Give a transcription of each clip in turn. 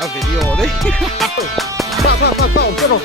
a video đấy. Sao, chết rồi.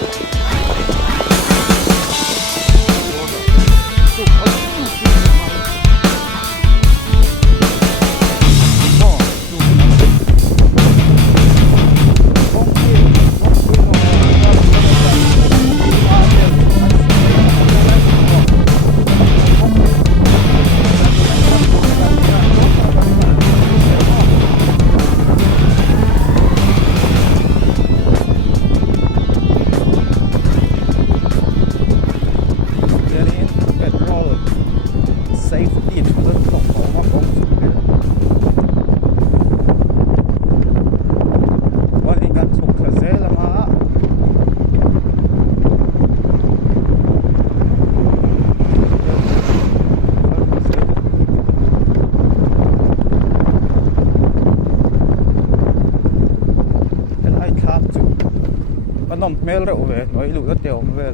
Nó mel rượu về nói lụi rất nhiều về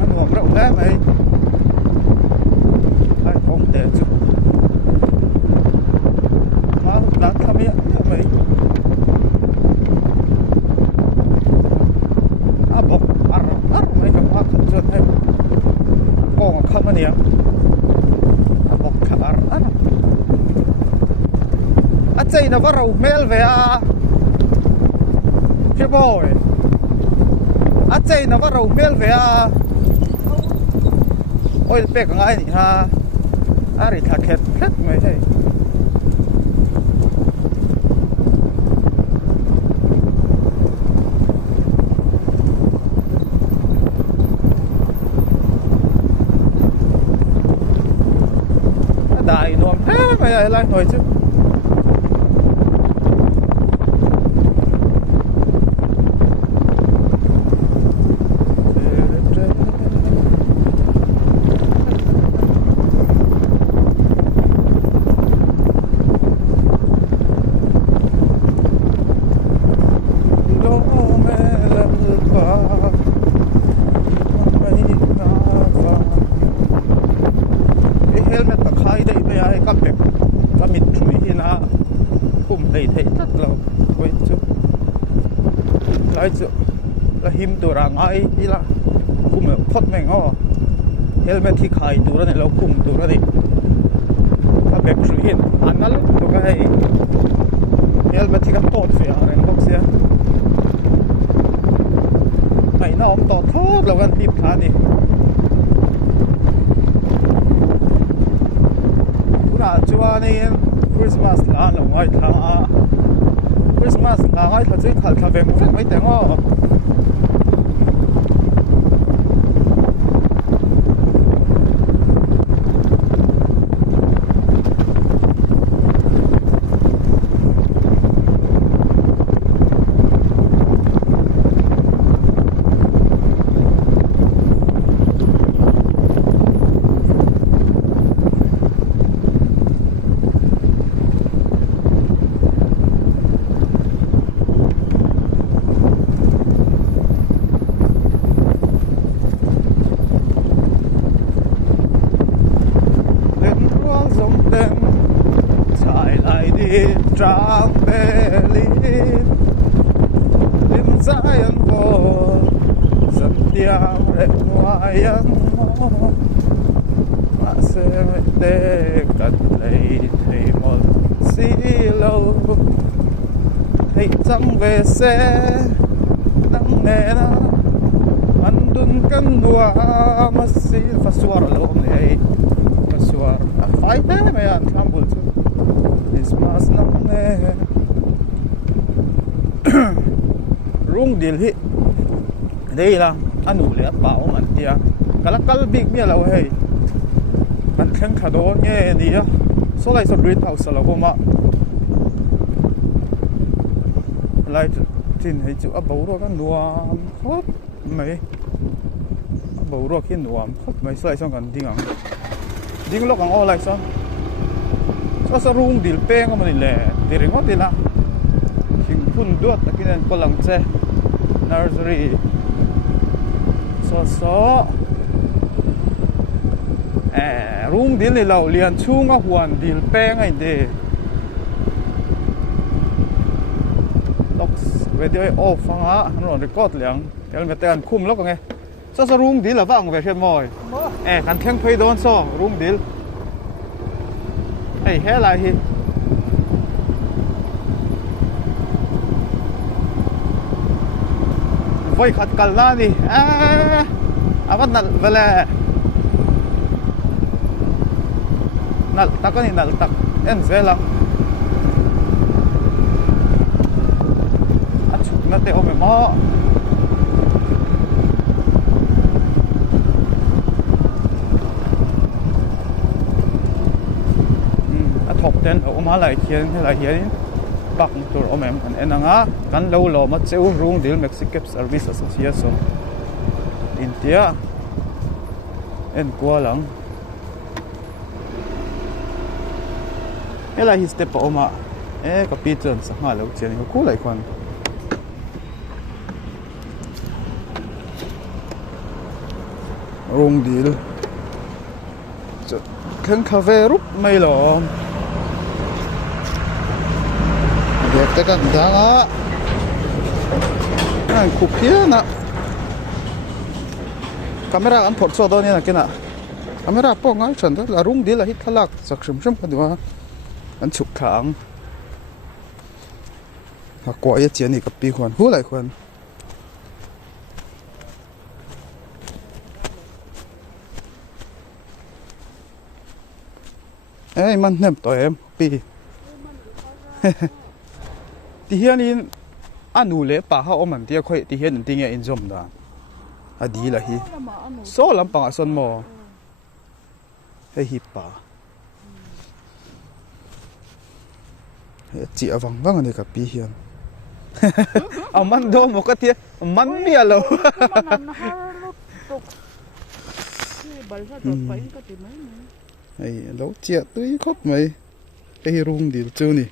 ăn uống rượu đấy mày ai không để chứ mà đã tham gia màyเนี่ยบอกขบารอันอาจจะนะว่าเราเมลเวียพี่บอยอาจจะนะว่าเราเมลเวียโอ้ยเป็กง่ายนี่ฮะอะไรถ้าเข็ดเข็ดไม่ใช่ได้นวมแพ้ไม่อะไรหน่อยchứ là himตัวรางไอ้ที่ละคุมแบบพดแมงอ้อเฮลเมทที่ขายตัวนั้นเราคุมตัวนั้นถ้าแบบช่วยเห็นอันนั้นตัวก็ให้เฮลเมทที่ก็ตอดเสียอะไรนะพวกเสียไอ้น้องต่อทอดเรากันรีบทานดิคุณอาจว่านี่คริสต์มาสล้านเราไว้ทางคริสต์มาสล้านไว้ถ้าจะขัดขับแบบมันไม่แต่งอ้อTrang Berlin in Zion Wall dân tiếng rẽ ngoài ăn mà sẽ để cất lấy thấy một xí lâu thấy chẳng về xe nắng nè na ăn đun cân đua mà xí phát suar lâu này phát suar phải thế mày ăn tham buồn chứ Christmas nắng nè rung điều hi đây là anh ủ lẽ bảo anh tia cái big mía lâu hay anh khen khá đồ nghe đi á số lại số green house là gồm lại tin hay chịu bầu rồi cái nuam hot mấy bầu rồi cái nuam hot mấy số lại xong còn đi ngang lúc còn ô lại xong so sa room deal peng man ile tiringo tina sing phun duat takin ko lang che nursery so room deal ni lau lian chunga huan deal peng ai de video off fanga nó record liang tel me tan khum lo ka nge sa room deal la wang ve khem moi kan theng phei don so room deal ai he lai hi voi khat kal na ni avat nal vela nal takani nal tak en zela nó teo mày mò thọc tên ở má lại khiến hay là hiến bạcตัวở mày anh em ngã cắn lâu lò mất treo rung deal Mexican Service Association India en qua lắm hay là his step ở má cái Peter sao mà lâu chuyện nó cool lại quan room deal khen cà phê rút mày lò đẹp tới cả tháng á anh cục kia nè camera anh phốt số đó nè kia nè camera bông á chuẩn đó là room deal là hít thắt lạc sặc sầm sầm cái đó anh chụp kháng hoặc quả ít tiền thì cặp bi khoan hú lại khoan ê man nem tỏi em pi thì hiện in anh u lệ bà họ mình thì khơi thì hiện tình nghe in zoom đó à đi là hi số lắm bằng sơn mò hay hi bà chị ở vắng vắng này cả pi hiện man đâu một cái thiệt man bia lâu ai lâu chia tưới khóc mày cái room đi chơi nè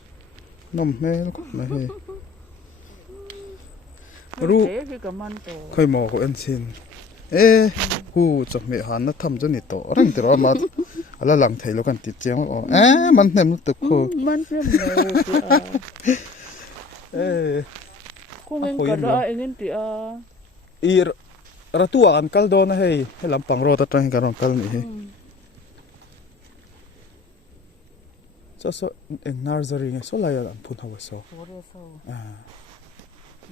nằm mẹ nó khóc mày ru khơi mò của anh xin hu chọc mẹ hắn nó thầm cho nè tổ răng từ đó mà là làm thầy nó còn tiệt chéo man nem nó tục khô man nem kung ang kada ingin ti ratua an kaldo na hay lampang rota tang karong kal ni so eng nursery nge so laya an phun hawa so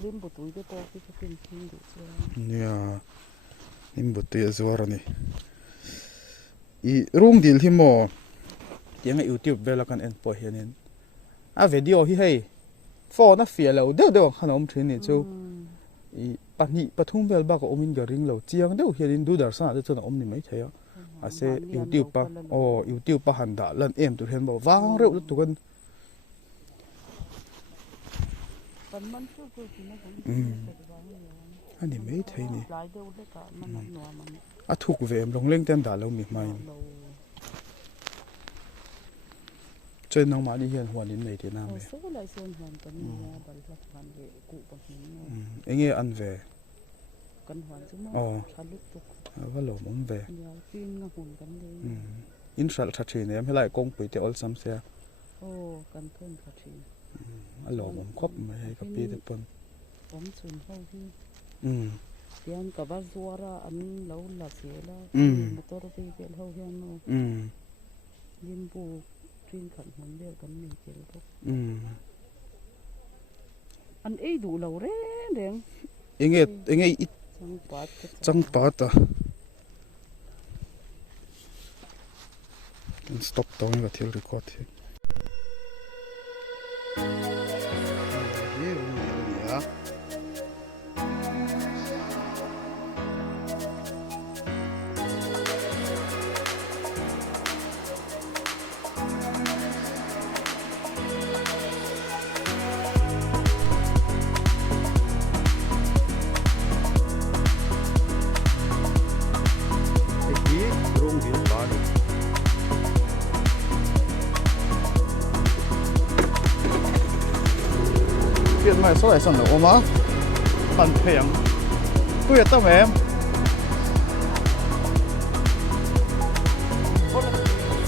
lim butui de to ki pin pin de ya lim butui azwara ni room deal hi mo tiang YouTube vela kan en po hianin video hi hey phone na fia lo deu hanom thin ni chu pani pathum bel ba ko omin ga ring lo chiang deu hianin du dar sa de chona om ni mai thaya ase YouTube pa YouTube pa handa lan em tu hen bo wang reu tu kan ani mai thai ni a thuk ve em long leng ten da lo mi mai chơi nông mà đi hiện hoàn đến này thì nam vậy. Anh nghe ăn về. Vắt lẩu muốn về. In sẵn thật thì em hay lại công quỷ tiểu ol xăm xe. Ăn lẩu muốn khóc mà hay cà phê được không? Tiếng cả vắt rùa ra ăn lẩu là xế là. Motor đi về hậu hiền nó. Nhìn bù chuyên khẩn huấn luyện cần mình chế độ. Anh ấy đủ lâu đấy đừng. Anh ấy ít trăng bát à. Stop tao nghe thiếu record thế. mai số lại sẵn là ôm á phần phèn tôi là tao em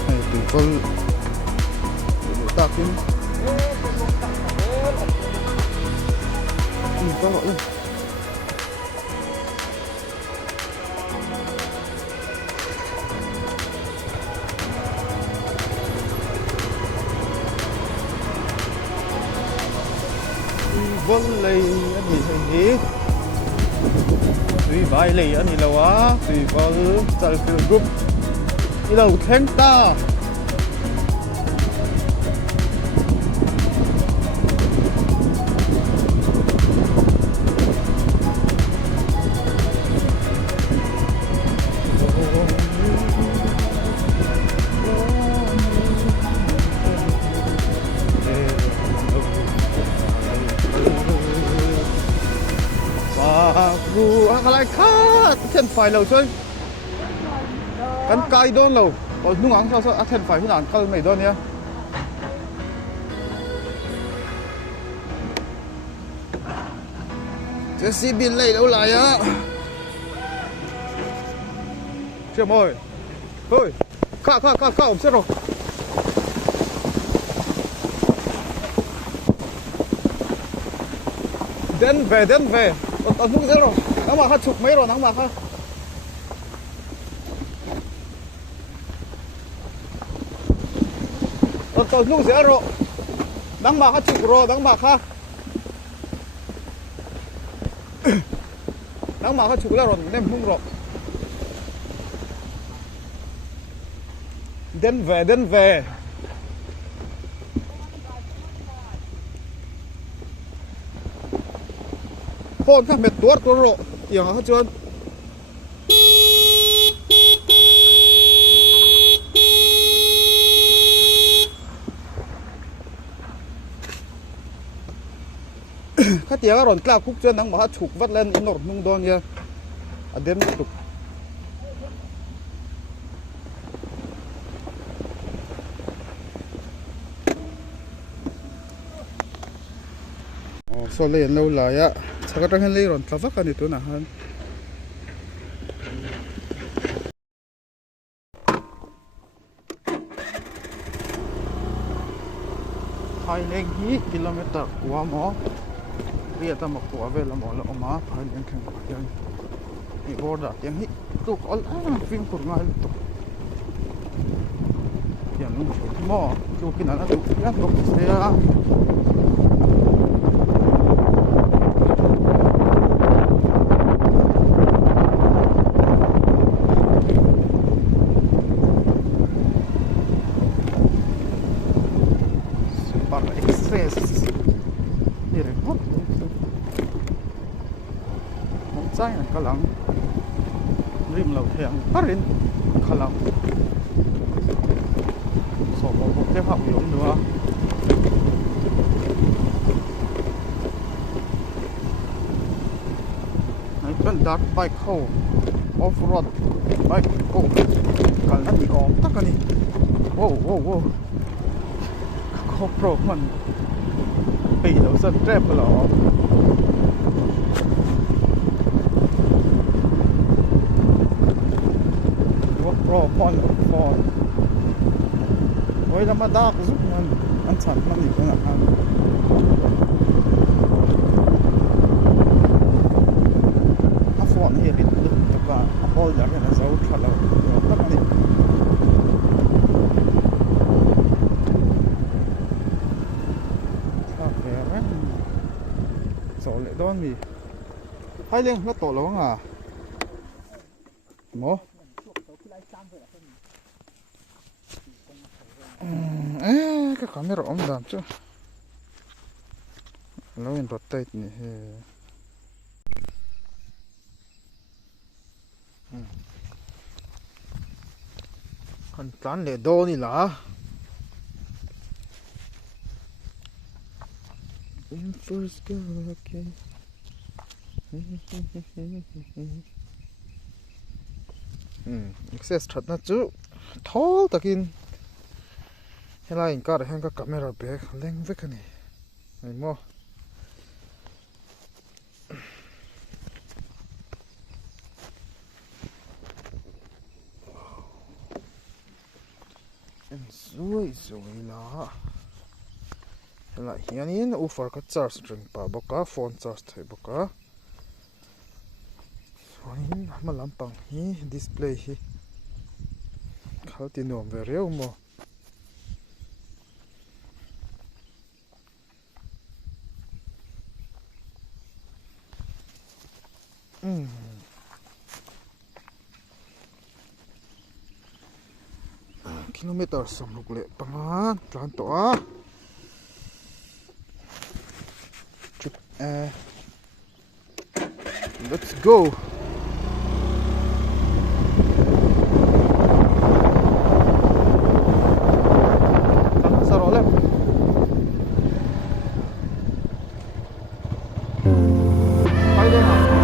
này từ con ta kiếm có gọi luôn vâng lì anh nhìn thấy gì tùy vài lì anh nhìn lâu á tùy vào chạy phiền group đi đâu khen taอะไรค่ะเทนไฟเราช่วยกันไกลโดนเรานุ่งหางเราเทนไฟที่หลังก็ไม่โดนเนี่ยเจสซี่บินเลยแล้วไรอ่ะเชื่อมั้ยเฮ้ยข้าผมเชื่อหรอเดินไปนุ่งเชื่อหรอนังมาข้าฉุกไม่หรอนังมาข้าตอนนุ่งเสียหรอนังมาข้าฉุกหรอนังมาข้านังมาข้าฉุกแล้วหรอเนี่ยมึงหรอเดินไปพ่อข้าเม็ดตัวหรออย่างเขาจนข้าเตี๋ยวก็หล่นกล้าคุกจนนังมาฉุกวัดเล่นอินโนดนุ่งโดนเยอะอเดมตุกโซเลียนเราหลายอะสักครั้งให้เล่นหล่นกลับวัดกันอีกตัวนะฮะไทยเล็กยี่กิโลเมตรกว่าหมอเรียกตามกว่าเวลาหมอแล้วออกมาไทยเล็กแข่งกันยังอีบอร์ดยังฮิตุกอัลฟิล์มผลงานตุกอย่างนู้นหมอจูกินอะไรตุกยังตุกเสียนี่เลยครับมองใจนั่นกำลังริมเราแทงปรินกำลังสอบบอกเจ้าภาพยนต์ด้วยในเป็นดักไปเข้าออฟโรดไปกูกันนั่นอีกออกตักกันนี่โว้ครบโปรมันปีเราสั่นแทบหรอว่าโปรพอนโอ้ยธรรมดาก็สุดมันสั่นมันอีกนะครับถ้าฟอนเห็นดิแต่ว่าพออยากเห็นเราขัดเราตั้งนี่สอนเลยด้านมีให้เลี้ยงก็โตแล้วอ่ะหมอก็ขาไม่ร้องดังจ้ะแล้วยังรถติดนี่คนตันเลยโดนนี่ล่ะWhen first go okay access thật na chú thô takin helai in kar hang ka camera back leng vek ani ai mo zuai zuai la helai hianin offer ka charge ring pa boka phone charge thei boka chuanin hmalampang hi display hi khalti nuam ve reu mo kilometer samluk le panga tlan to a let's go sarolem ai đây hả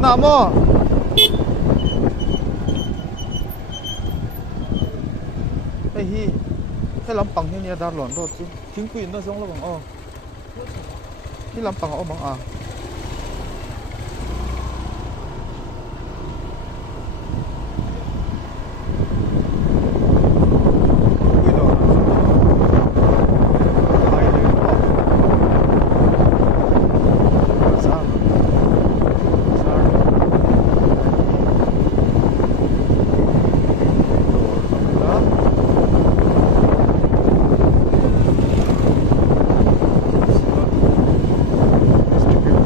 na mo ai hi cái lampang hi nia dar lon ro chu thingpuin na zong lo bang o hi lampang o bang a distributor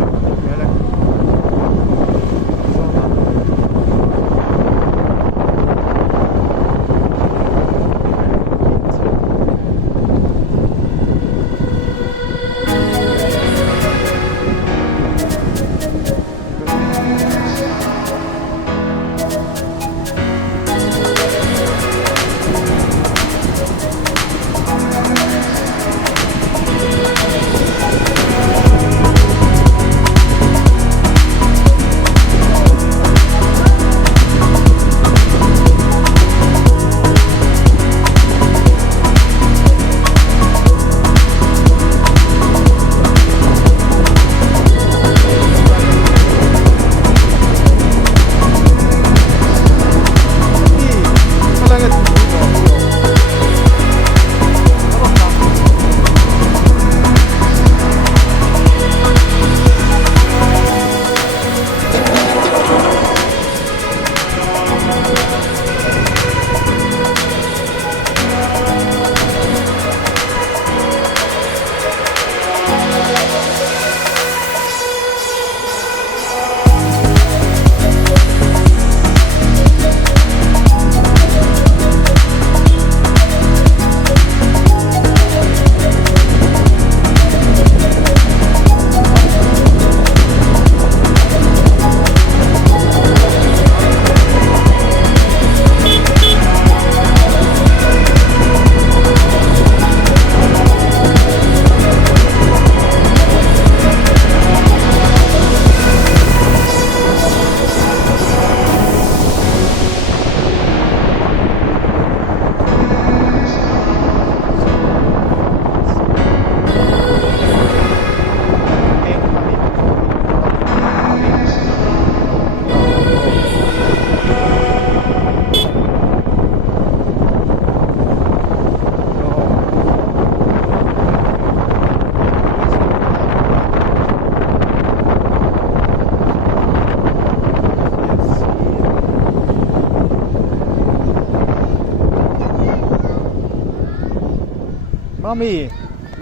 mà mì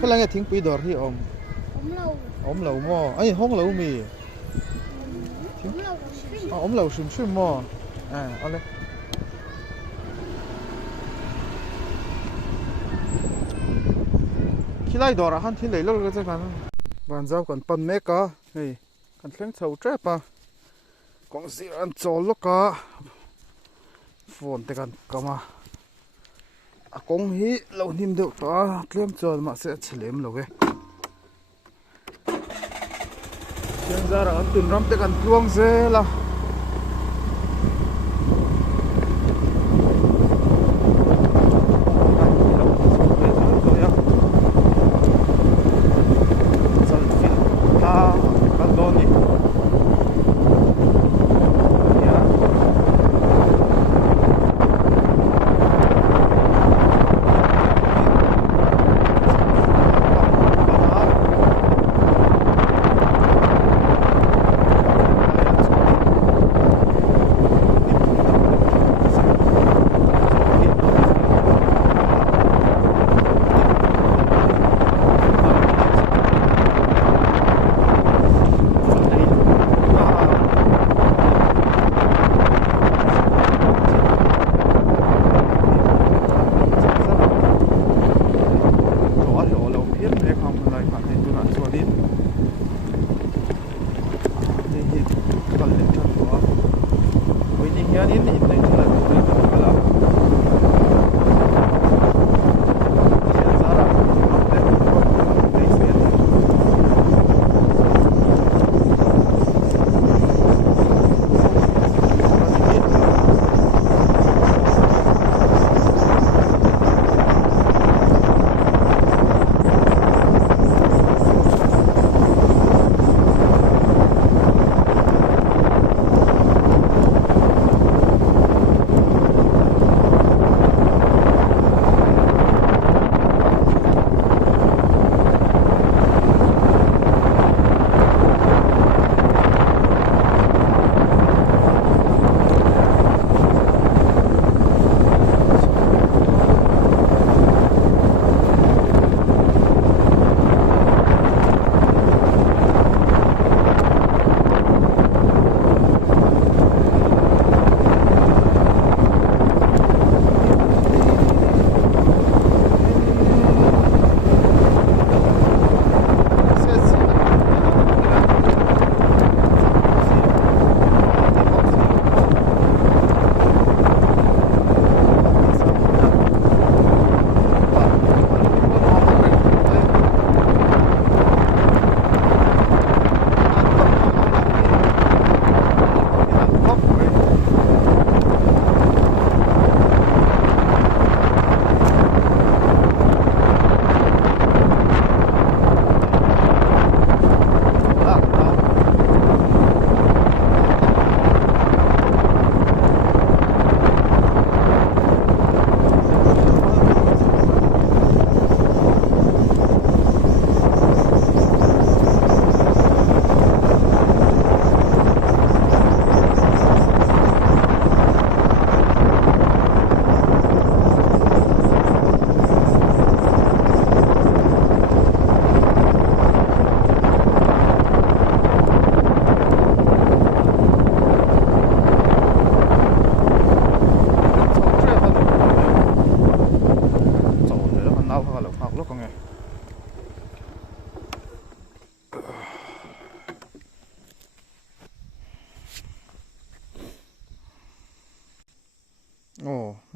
cái là nghe tiếng pi đỏ thì ôm lẩu mò ấy hông lẩu mì ôm lẩu sum mò ở đây khi lại đỏ ra hắn thì lấy lâu cái cái bạn giao còn pan mẹ cả này còn khen sầu trap à còn gì ăn chó lúc cả phone te kan kama a kong hi lo nim deuh ta tlem chol ma se chilem lo ge chen zara an tun ram te kan tuang ze la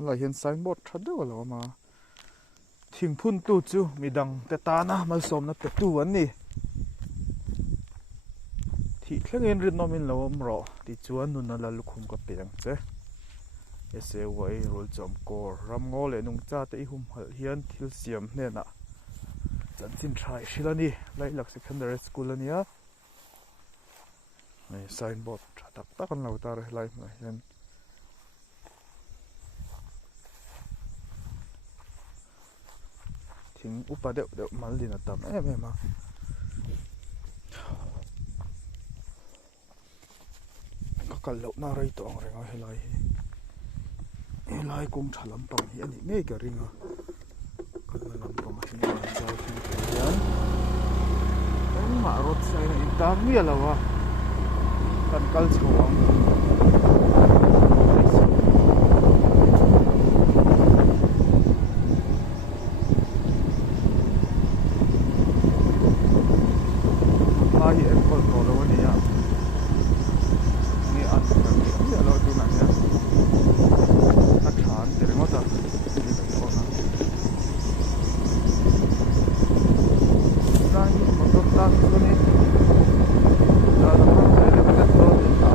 lại hiện sáng bột thật đó là mà thình phun tu chu mi đằng te ta na mal som na pe tu an ni thì thleng en rin nomin lo am ro ti chuan nun na la lukhum ka peng che ese wai rol chom ko ram ngo le nung cha te hum hal hian thil siam hne na chan chin thai shilani Lailak Secondary School ania nei signboard tak tak an lo tar lai ma hian thing upa deuh deuh mal din a tam em em a ka kal lo na rei tong renga helai kum thalam pang hi ani me ka ringa kal lam pang hi Tam mía là wa kan kal chuang ai em còn có đâu anh nhỉ ni ăn kan ni lo tu na ya ta chan te ngo ta ni ta ko na ran mo to ta ko ni ta na ma se le ta to ta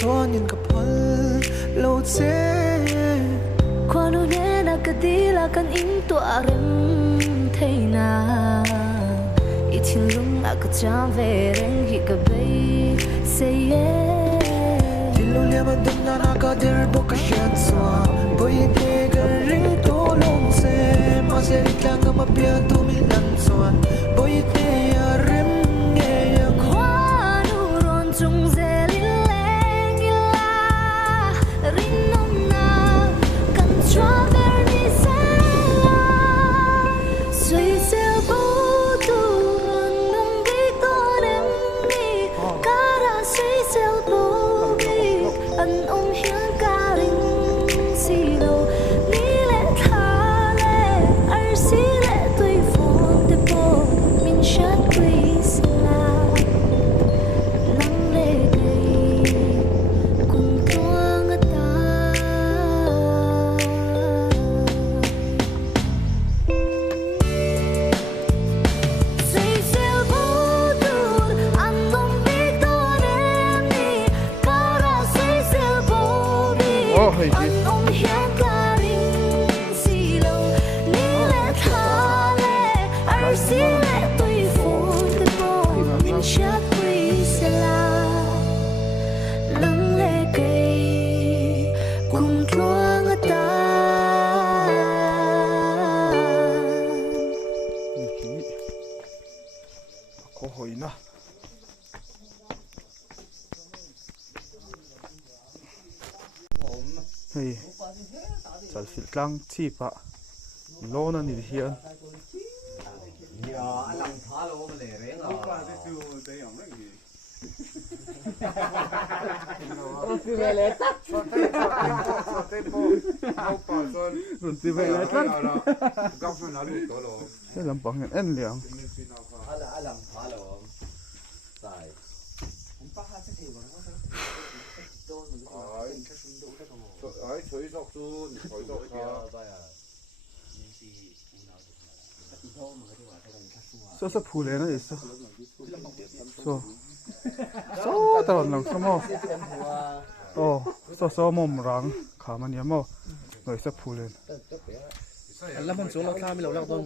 xóa nhìn gặp hân lâu chế khoan hôn nhé na cái đi là căn in tọa rem thấy na ít thiên lung à cái cha về reng hi cái bay say yeah Dilo liam an dum na na ka der bo ka hian xóa boi te ga ring to long se ma se ri tlang ka ma pia tu mi lan xóa boi te a rem nghe yang khoan u ron chung ze lin leng ila rin nom na kan chua ver ni se la suy sel bo tu ron nong bi to dem ni cara suy sel bo bi an hiang ka ring si lo ni le tha le ar si le tui phong te po min shat please la nang le gay cùng tuang ta suy sel bo tu an nong bi to dem ni cara suy sel bo bi Oh, hey, an hiang ka ring si lo ni le tha le ar si le tui phong te po min shat please la nang le gay cùng tuang ta có hồi na hey chal fil tlang chi pa lo na ni hian run ti ve lai tlang he lam pang en liang so sa phule na isa so taron lang samo oh so mom rang kha man yamo noi sa phule Alam man so lo kami lo lang doon.